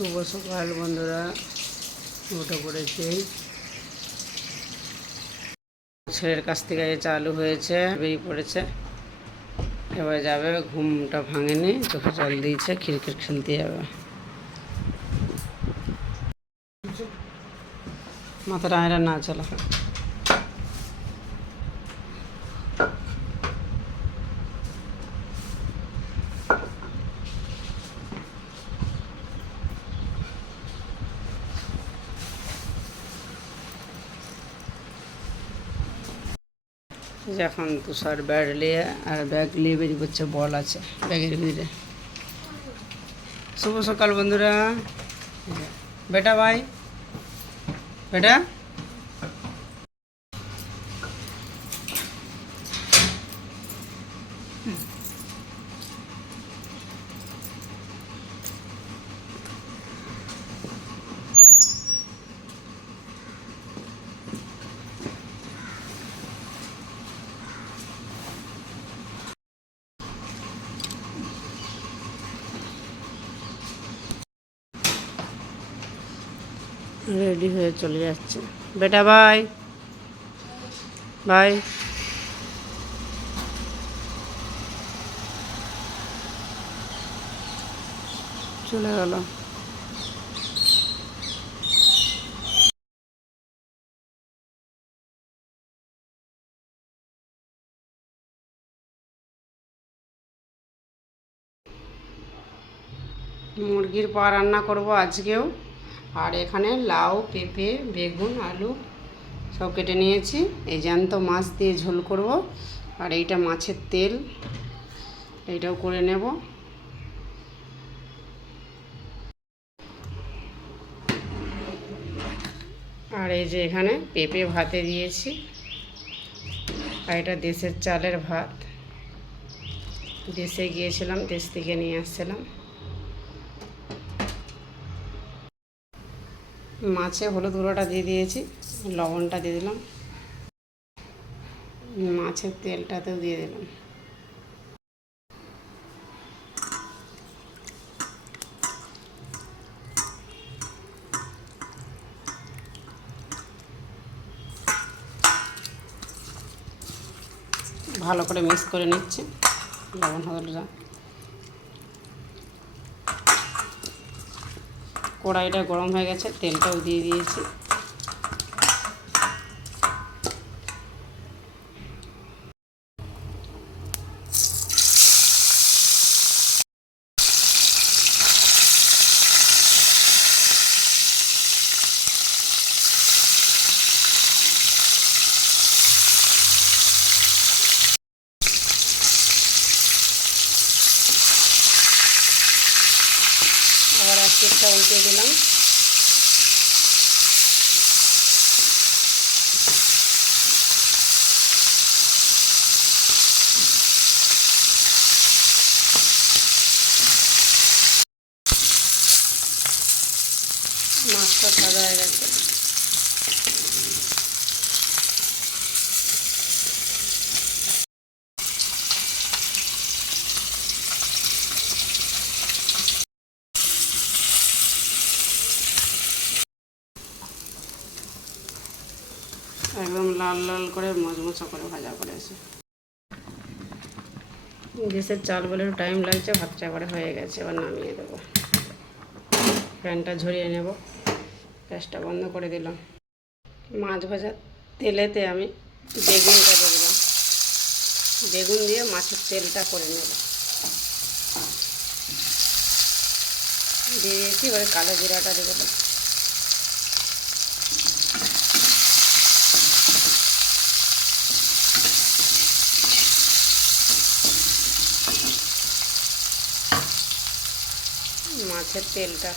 শুভ সকাল বন্ধুরা, উঠে পড়েছি। ছেলের কাছ থেকে চালু হয়েছে, বেরিয়ে পড়েছে। এবার যাবে, ঘুমটা ভাঙেনি, চোখে জল দিয়েছে, ক্রিকেট খেলতে যাবে। মাথাটা আয়রা না চলা। এখন তুষার ব্যাট নিয়ে আর ব্যাগ নিয়ে বেরিয়ে পড়ছে, বল আছে ব্যাগের ভিতরে। শুভ সকাল বন্ধুরা। বেটা ভাই, বেটা রেডি হয়ে চলে যাচ্ছে। বেটা ভাই, ভাই চলে গেল। মুরগির পা রান্না করব আজকেও। আর এখানে লাউ, পেঁপে, বেগুন, আলু সব কেটে নিয়েছি। এই জ্যান্ত মাছ দিয়ে ঝোল করব। আর এইটা মাছের তেল, এইটাও করে নেব। আর এই যে এখানে পেঁপে ভাতে দিয়েছি। আর এটা দেশের চালের ভাত, দেশে গিয়েছিলাম, দেশ থেকে নিয়ে আসছিলাম। মাছে হলুদ গুঁড়োটা দিয়ে দিয়েছি, লবণটা দিয়ে দিলাম, মাছের তেলটাতেও দিয়ে দিলাম। ভালো করে মিক্স করে নিচ্ছি লবণ হলুদটা। কড়াইটা গরম হয়ে গেছে, তেলটাও দিয়ে দিয়েছি। আবার এক পিঠটা উল্টে দিলাম। মাছটা ভাজা হয়ে গেছে। একদম লাল লাল করে মচমচা করে ভাজা করেছে। দেশের চাল বলে টাইম লাগছে, ভাতটা এবারে হয়ে গেছে। এবার নামিয়ে দেবো, ফ্যানটা ঝরিয়ে নেব। গ্যাসটা বন্ধ করে দিলাম। মাছ ভাজার তেলেতে আমি বেগুনটা দিয়ে দিলাম। বেগুন দিয়ে মাছের তেলটা করে নেব। দিয়ে দিয়েছি, এবারে কালো জিরাটা দিয়ে দিলাম। মাছের তেলটা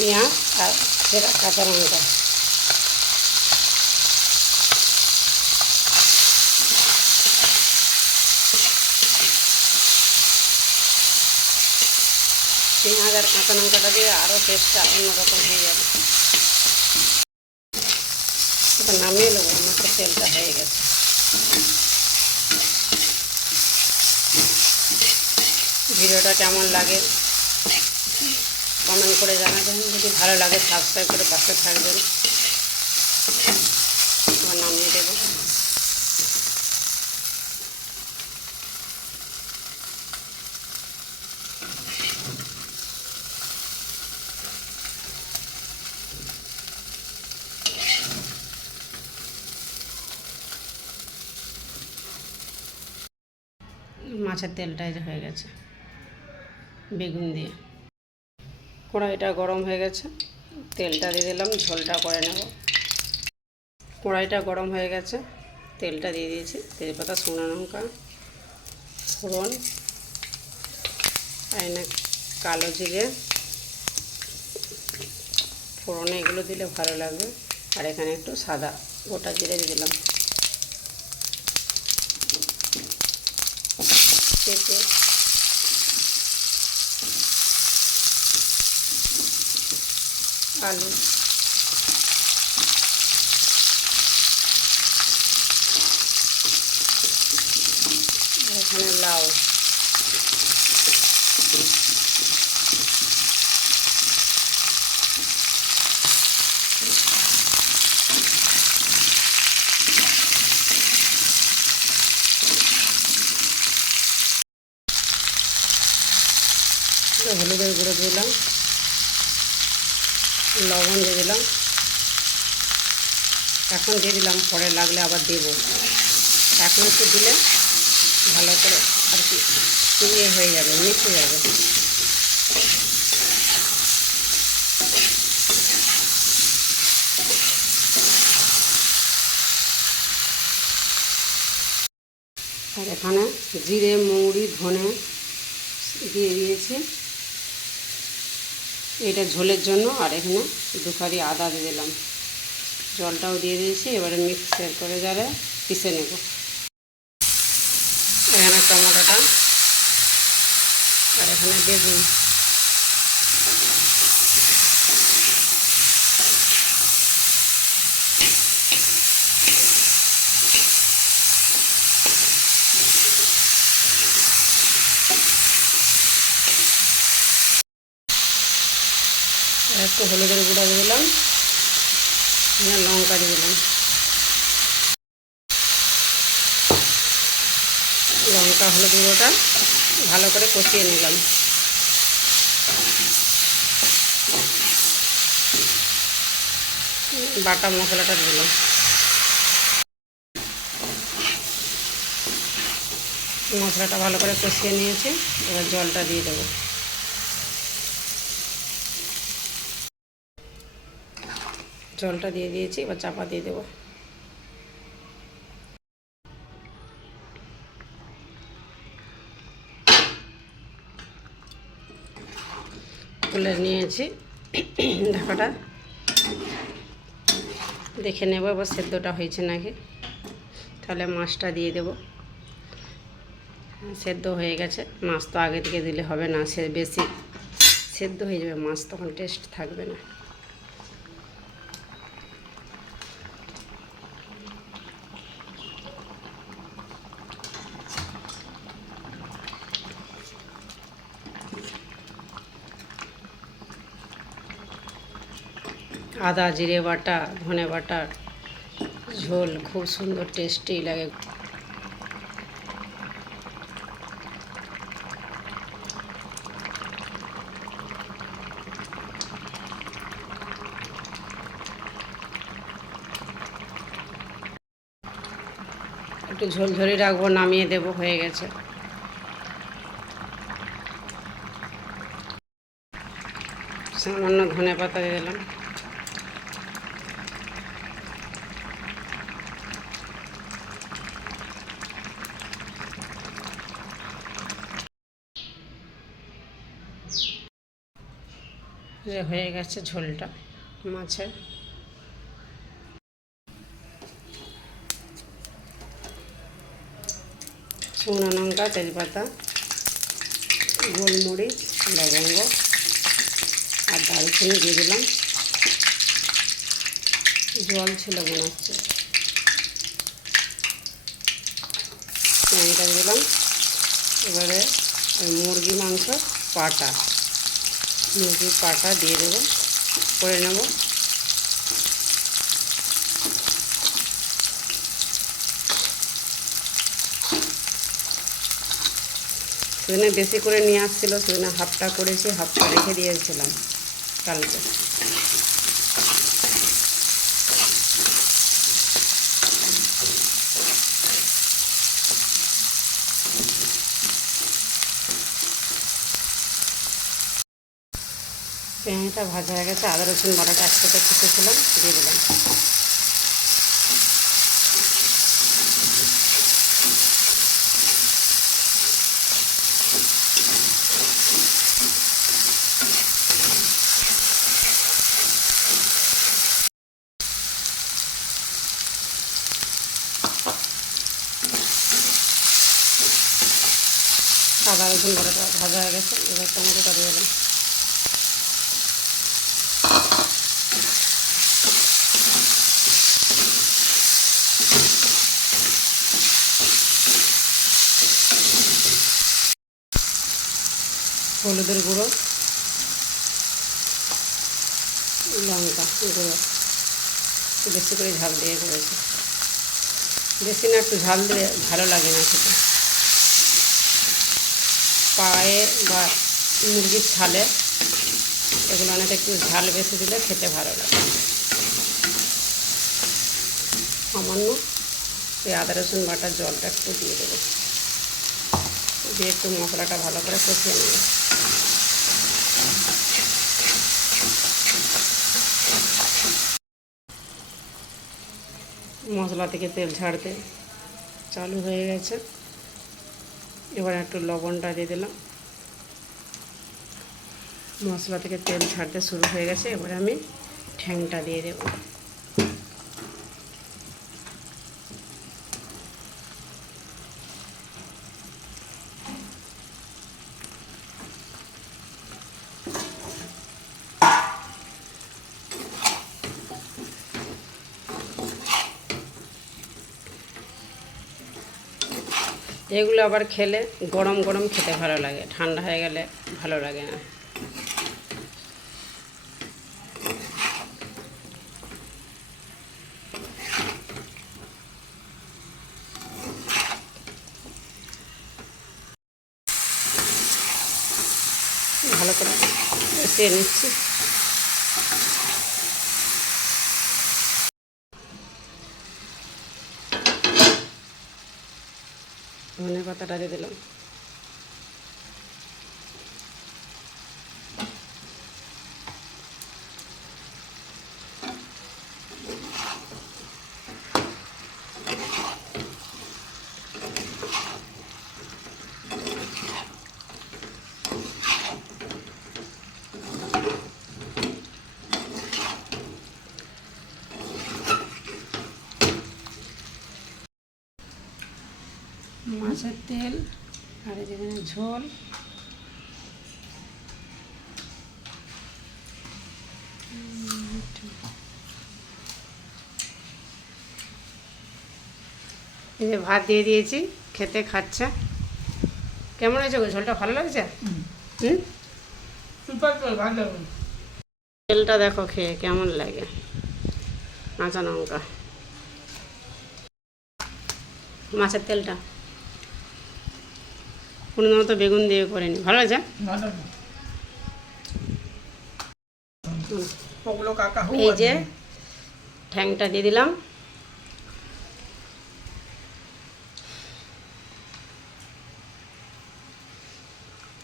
পেঁয়াজ আর সেরা কাঁচা লঙ্কা। পেঁয়াজ আর কাঁচা লঙ্কাটা দিয়ে আরও টেস্টটা অন্যরকম হয়ে যাবে। এবার নামিয়ে নেবো, মাছের তেলটা হয়ে গেছে। ভিডিওটা কেমন লাগে কমেন্ট করে জানাবেন, যদি ভালো লাগে সাবস্ক্রাইব করে পাশে থাকবেন। এবার নামিয়ে দেবো। মাছের তেলটা হয়ে গেছে বেগুন দিয়ে। কড়াইটা গরম হয়ে গেছে, তেলটা দিয়ে দিলাম, ঝোলটা করে নেব। কড়াইটা গরম হয়ে গেছে, তেলটা দিয়ে দিয়েছি, তেজপাতা, শুকনো লঙ্কা, ফোড়ন, আর কালো জিরে, ফোড়নে এগুলো দিলে ভালো লাগবে। আর এখানে একটু সাদা গোটা জিরে দিয়ে দিলাম। পেঁপে, আলু, এখানে লাউ, হলুদের গুঁড়ো দিলাম, লবণ দিয়ে দিলাম। এখন দিয়ে দিলাম, পরে লাগলে আবার দেব। এখন একটু দিলে ভালো করে আর কি ইয়ে হয়ে যাবে, মিশে যাবে। আর এখানে জিরে, মৌরি, ধনে দিয়ে দিয়েছি এটা ঝোলের জন্য। আর এখানে দুখারি আদা দিয়ে দিলাম, জলটাও দিয়ে দিয়েছি। এবারে মিক্সার করে যারে পিষে নেব। এখানে টমেটোটা, আর এখানে বেগুন, একটু হলুদের গুঁড়ো দিয়ে দিলাম, লঙ্কা দিয়ে দিলাম, লঙ্কা হলুদ গুঁড়োটা ভালো করে কষিয়ে নিলাম। বাটা মশলাটা দিলাম, মশলাটা ভালো করে কষিয়ে নিয়েছি। এবার জলটা দিয়ে দেবো। জলটা দিয়ে দিয়েছি, এবার চাপা দিয়ে দেবো। তুলে নিয়েছি, ঢাকাটা দেখে নেব এবার সেদ্ধটা হয়েছে নাকি। তাহলে মাছটা দিয়ে দেব। সেদ্ধ হয়ে গেছে। মাছ তো আগে থেকে দিলে হবে না, সে বেশি সেদ্ধ হয়ে যাবে, মাছ তখন টেস্ট থাকবে না। আদা, জিরে বাটা, ধনে বাটা ঝোল খুব সুন্দর টেস্টি লাগে। একটু ঝোলঝলি রাখবো, নামিয়ে দেব, হয়ে গেছে। সামান্য ধনে পাতা দিয়ে দিলাম। যে হয়ে গেছে ঝোলটা মাছের। শুকনো লঙ্কা, তেজপাতা, গোলমরিচ, লবঙ্গ আর দারুচিনি দিয়ে দিলাম। জল ছিল মনে হচ্ছে। পেঁয়াজটা দিলাম। এবারে মুরগি মাংস পাটা, মুরগির পাটা দিয়ে দেবো, করে নেব। সেদিনে বেশি করে নিয়ে আসছিলো, সেদিনে হাফটা করেছি, হাফটা রেখে দিয়েছিলাম কালকে। পেঁয়াজটা ভাজা হয়ে গেছে, আদা রসুন বাটাটা একসাথে কুচেছিলাম, দিয়ে দিলাম। আদা রসুন বাটাটা ভাজা হয়ে গেছে, এবার টমেটোটা দিয়ে দিলাম। হলুদের গুঁড়ো, লঙ্কা গুঁড়ো, একটু বেশি করে ঝাল দিয়ে করেছি। বেশি না, একটু ঝাল দিলে ভালো লাগে না খেতে। পায়ে বা মুরগির ছালে এগুলো অনেক একটু ঝাল বেশি দিলে খেতে ভালো লাগে। সামান্য এই আদা রসুন বাটার জলটা একটু দিয়ে দেবো, দিয়ে একটু মশলাটা ভালো করে কষিয়ে নেব। মশলা থেকে তেল ছাড়তে চালু হয়ে গেছে। এবার একটু লবণটা দিয়ে দিলাম। মশলা থেকে তেল ছাড়তে শুরু হয়ে গেছে, এবার আমি ঠ্যাংটা দিয়ে দেব। এগুলো আবার খেলে গরম গরম খেতে ভালো লাগে, ঠান্ডা হয়ে গেলে ভালো লাগে না। ভালো করে কষিয়ে নিচ্ছি। ধনে পাতাটা দিয়ে দিলাম। মাছের তেল আর যেখানে ঝোল, এই যে ভাত দিয়ে দিয়েছি, খেতে খাচ্ছে। কেমন হয়েছে গো ঝোলটা? ভালো লাগছে? তেলটা দেখো খেয়ে কেমন লাগে, কাঁচা লঙ্কা, মাছের তেলটা কোনো মতো বেগুন দিয়ে করেনি, ভালো লাগছে। এই যে ঠ্যাংটা দিয়ে দিলাম।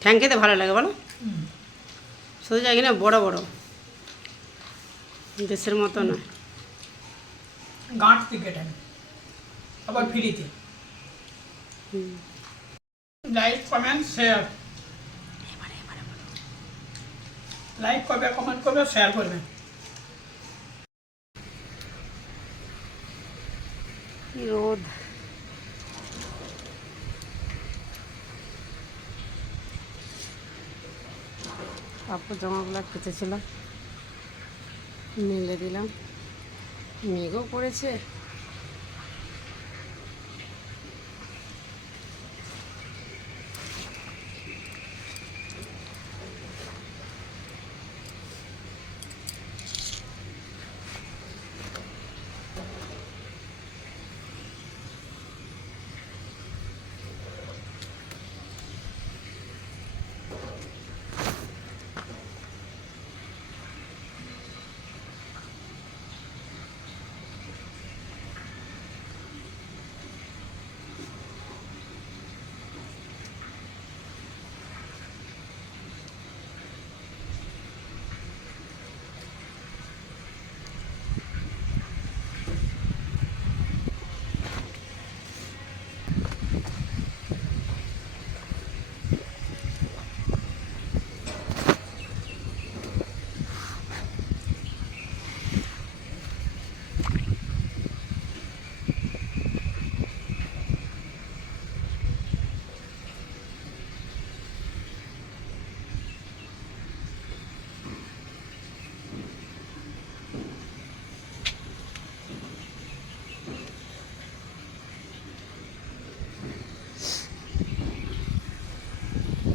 ঠ্যাং খেতে ভালো লাগে বলো, শুধু যাই কিনা বড় বড়, দেশের মতো নয়। গাঁট থেকে ঠ্যাং আবার ফ্রিতে। Like, comment, share. লাইক করবে, কমেন্ট করবে, শেয়ার করবে। কি রোদ! কাপড় জামাগুলো কেচেছিলাম, মেলে দিলাম। মেঘও পড়েছে।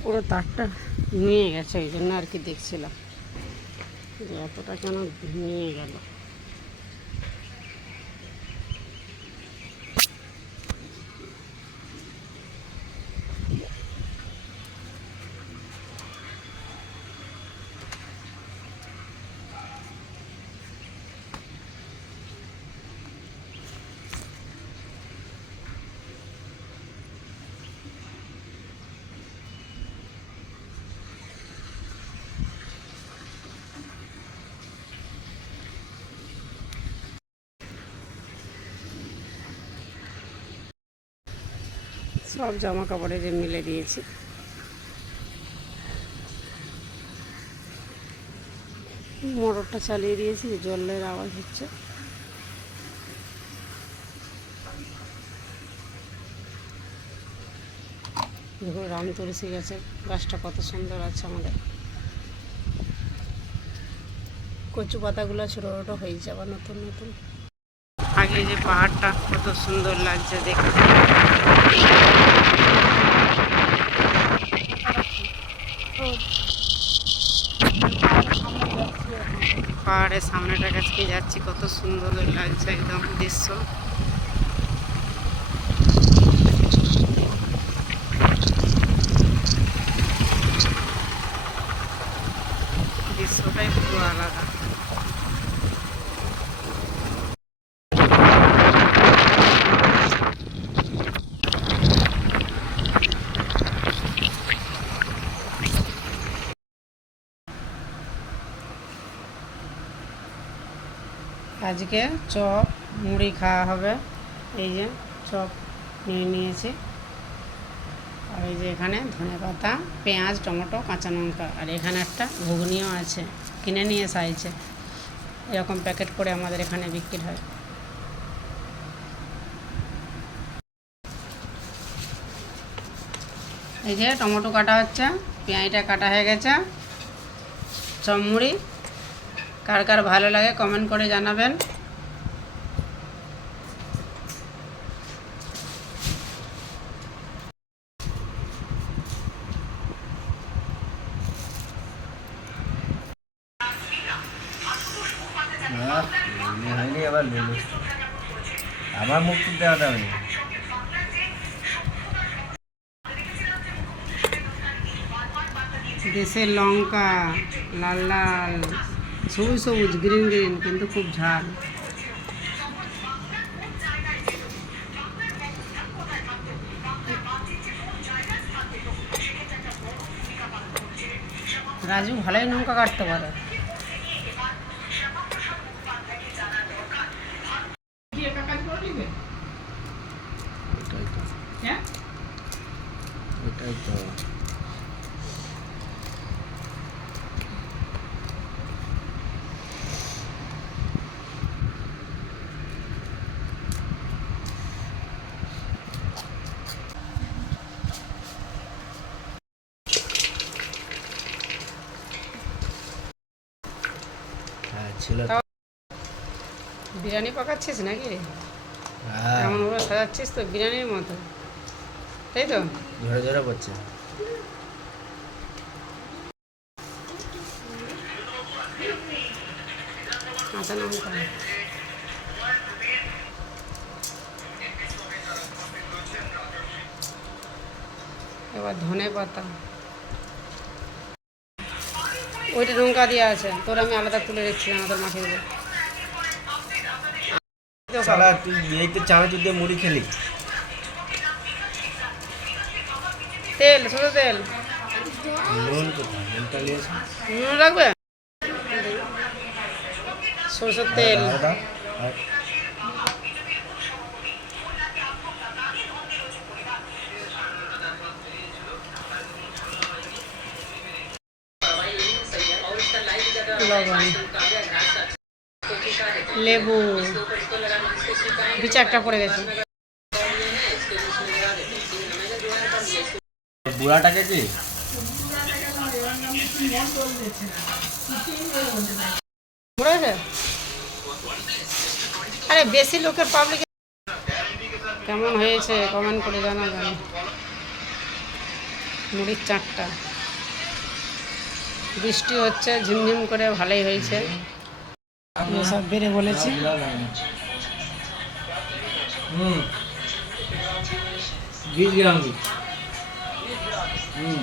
পুরো তারটা নিয়ে গেছে, ওই জন্য আর কি দেখছিলাম যে এতটা কেন নিয়ে গেল। সব জামা কাপড়ে যে মিলে দিয়েছি। মোটরটা চালিয়ে দিয়েছি, জলের আওয়াজ হচ্ছে। দেখো রাম তুলসী গাছের গাছটা কত সুন্দর আছে আমাদের। কচু পাতাগুলো ছোটো ছোটো হয়েছে আবার নতুন নতুন। আগে যে পাহাড়টা কত সুন্দর লাগছে দেখতে। পাহাড়ের সামনেটা কাছে যাচ্ছি, কত সুন্দর লাগছে একদম দৃশ্য। দৃশ্যটাই পুরো আলাদা। আজকে চপ মুড়ি খাওয়া হবে। এই যে চপ নিয়ে নিয়েছি, আর এই যে এখানে ধনেপাতা, পেঁয়াজ, টমেটো, কাঁচা লঙ্কা, আর এখানে একটা ঘুগনিও আছে, কিনে নিয়ে এসেছে। এরকম প্যাকেট করে আমাদের এখানে বিক্রি হয়। এই যে টমেটো কাটা হচ্ছে, পেঁয়াজটা কাটা হয়ে গেছে। চপ মুড়ি কার কার ভালো লাগে কমেন্ট করে জানাবেন। হয়নি আবার আমার মুক্তি দেওয়া যাবে। দেশের লঙ্কা লাল লাল, সবুজ সবুজ, গ্রিন গ্রিন, কিন্তু খুব ঝাল। রাজু ভালোই লঙ্কা কাটতে পারে। ওটাই তো ছিল তো। তাও বিরিয়ানি পাকাচ্ছিস নাকি হ্যাঁ, এমন ভাবে সাজাচ্ছিস তো বিরিয়ানির মতো, তাই তো? ঝরে ঝরে পড়ছে। কাঁচা লঙ্কা, এবার ধনে পাতা, ওইটা লঙ্কা দিয়ে আছে, তোর আমি আলাদা তুলে রেখেছিলাম আমাদের মাখিয়ে দেবো। শালা তুই এই তো চানাচুর দিয়ে মুড়ি খেলি। তেল, শুধু তেল, নুন কোথায়? নুনটা নিয়েছি। নুন রাখবে, সরষের তেল, দাও, দাও। আর লবণ, লেবু, বিচা একটা পড়ে গেছে। বুড়াটাকে কি পড়ে গেছে? আরে বেশি লোকের পাবলিক কেমন হয়েছে কমেন্ট করে জানাবেন। মুড়ির চাটটা, বৃষ্টি হচ্ছে ঝিমঝিম করে, ভালোই হয়েছে। সব বেড়ে বলেছি। হুম 20 গ্রাম হুম